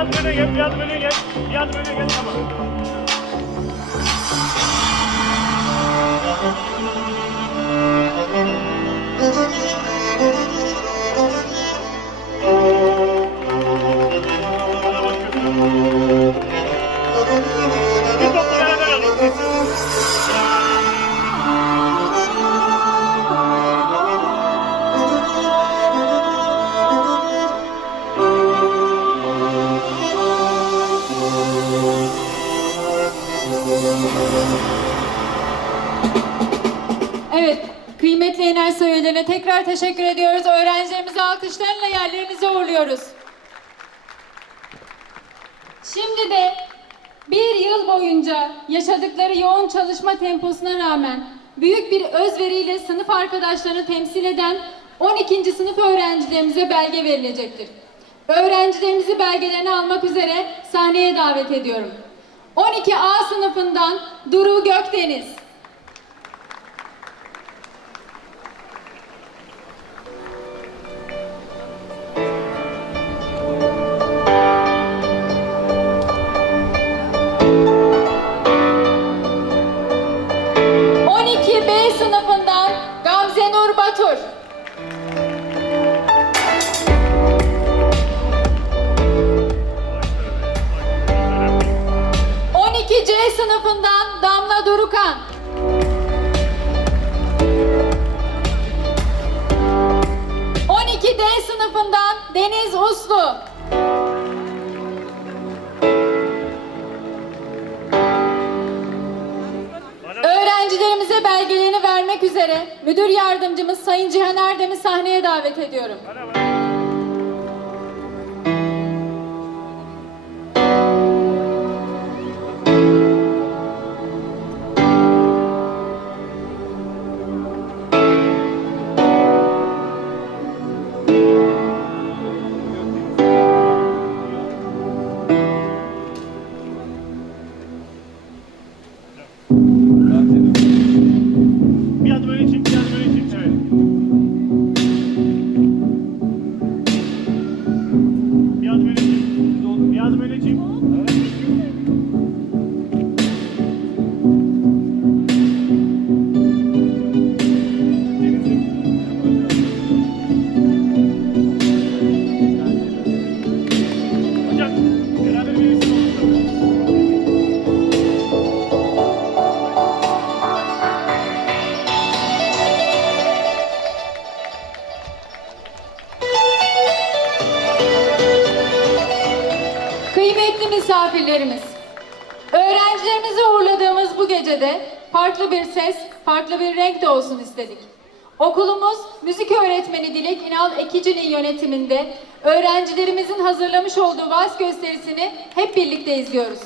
biraz böyle gel, biraz böyle gel. Biraz böyle gel tamam. Evet, kıymetli enerji üyelerine tekrar teşekkür ediyoruz. Öğrencilerimizi alkışlarla yerlerinize uğurluyoruz. Şimdi de bir yıl boyunca yaşadıkları yoğun çalışma temposuna rağmen büyük bir özveriyle sınıf arkadaşlarını temsil eden 12. sınıf öğrencilerimize belge verilecektir. Öğrencilerimizi belgelerini almak üzere sahneye davet ediyorum. 12A sınıfından Duru Gökdeniz. Sınıfından sınıfından Damla Durukan. 12D sınıfından Deniz Uslu. Öğrencilerimize belgelerini vermek üzere müdür yardımcımız Sayın Cihan Erdem'i sahneye davet ediyorum. Bana Bir Kıymetli misafirlerimiz, öğrencilerimizi uğurladığımız bu gecede farklı bir ses, farklı bir renk de olsun istedik. Okulumuz müzik öğretmeni Dilek İnal Ekici'nin yönetiminde öğrencilerimizin hazırlamış olduğu vals gösterisini hep birlikte izliyoruz.